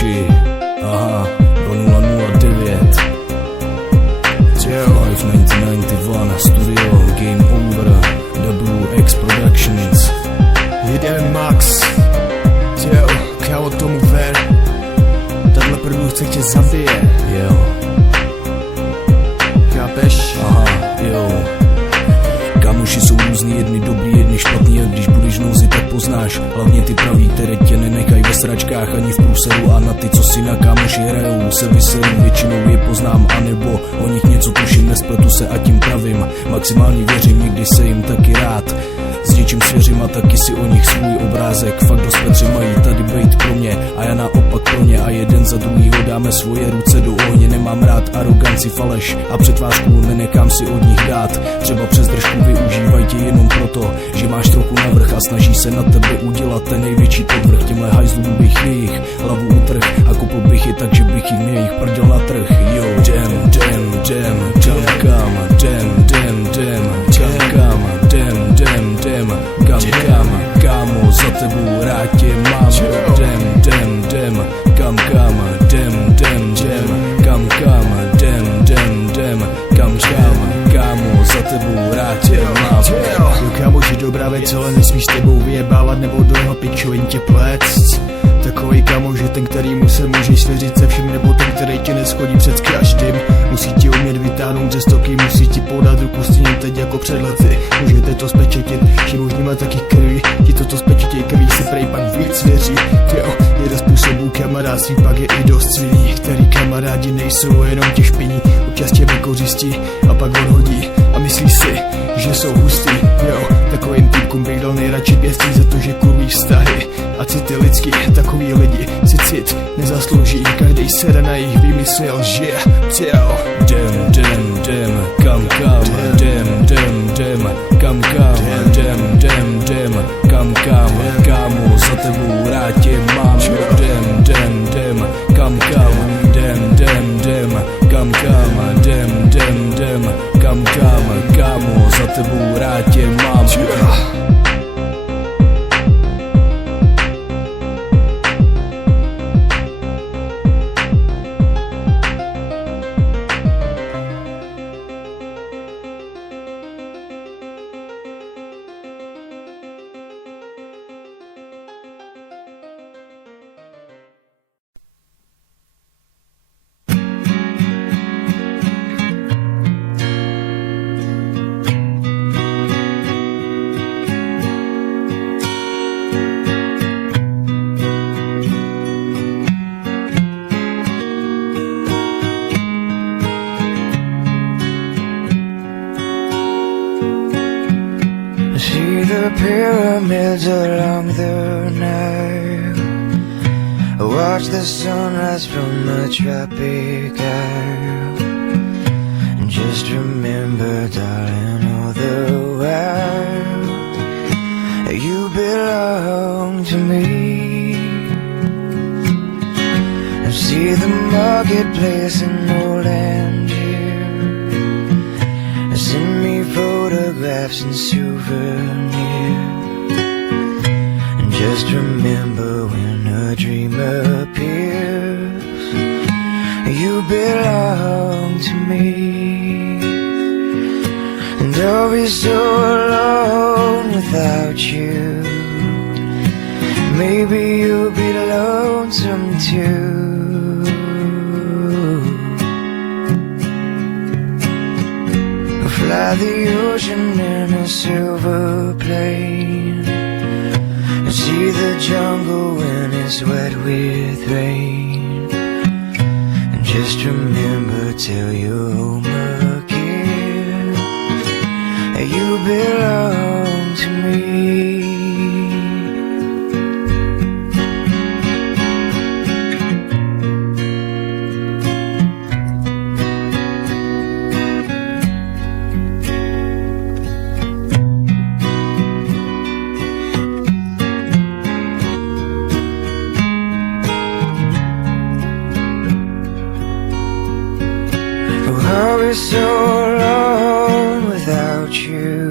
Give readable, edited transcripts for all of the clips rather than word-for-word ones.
kámoši, aha, 2009. Life 1991, studio, Game Over, WX Productions. Jedeme Max, jo, kámo tomu ver. Tahle produkce tě zabije. Jo. Chápeš? Aha, jo. Kámoši jsou různý, jedni dobrý, jedni špatný, a když budeš v nouzi, tak poznáš hlavně ty pravý, které tě nenechají ve sračkách ani v průseru, a na ty, co si na kámoši hrajou, se vyserou, většinou je poznám, anebo o nich něco tuším, nespletu se a tím pravím, maximálně věřím, někdy se jim taky rád s něčím svěřím a taky si o nich svůj obrázek fakt dost Petři mají tady bejt pro mě a já naopak pro ně, a jeden za druhýho dáme svoje ruce do ohně. Nemám rád aroganci, faleš a přetvářku, nenechám si od nich dát, třeba přes držku využívaj tě jenom proto, že máš trochu navrch a snaží se na tebe udělat ten největší podvrh. Těmhle hajzlům bych jejich hlavu utrh a koupil bych je tak, že bych jim jejich prdel na trh. Jo, jam, kam, kámo, za tebou rád tě mám. Kam, kámo, za tebou rád tě mám. Jo, kámo, že dobrá věc, ale nesmíš tebou vyjebávat nebo do jeho pičovin tě plést. Takový kámo, že ten, kterýmu se můžeš svěřit se všem, nebo ten, který tě neschodí před každým. Musí ti umět vytáhnout ze stoky, musí ti podat ruku s tím teď jako před lety. Můžete to spečetit, že možná taky krví. Ti to spečetěj krví si prej pak víc věří. Jo, jeden způsobů kamarádství pak je i dost sviní, který kamarádi nejsou jenom tě špiní. Občas tě vykořistí a pak odhodí a myslí si, že jsou hustý. Jo, takovým typkům bych dal nejradši pěstí za to, že kurví vztahy a city lidský. Takový lidi si cit nezaslouží, každej se na jich vymyslel, že jo. Kam, kámo, za tebou rád tě mám. Kam, kámo, za tebou rád tě mám. See the pyramids along the Nile, watch the sunrise from the tropic isle, and just remember, darling, all the while you belong to me. And see the marketplace in old Angier, send me photographs and souvenirs, and just remember, when a dream appears, you belong to me. And I'll be so alone without you, maybe you'll be lonesome too. Fly the ocean in a silver plane, and see the jungle when it's wet with rain, and just remember, till you're home again, you belong to me. So alone without you,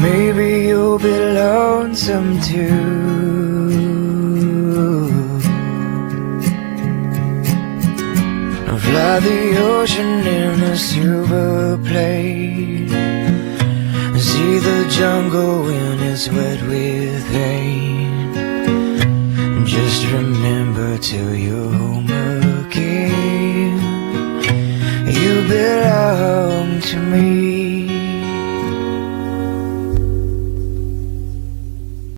maybe you'll be lonesome too. by the ocean in a silver plate. See the jungle when it's wet with rain. Just remember till you're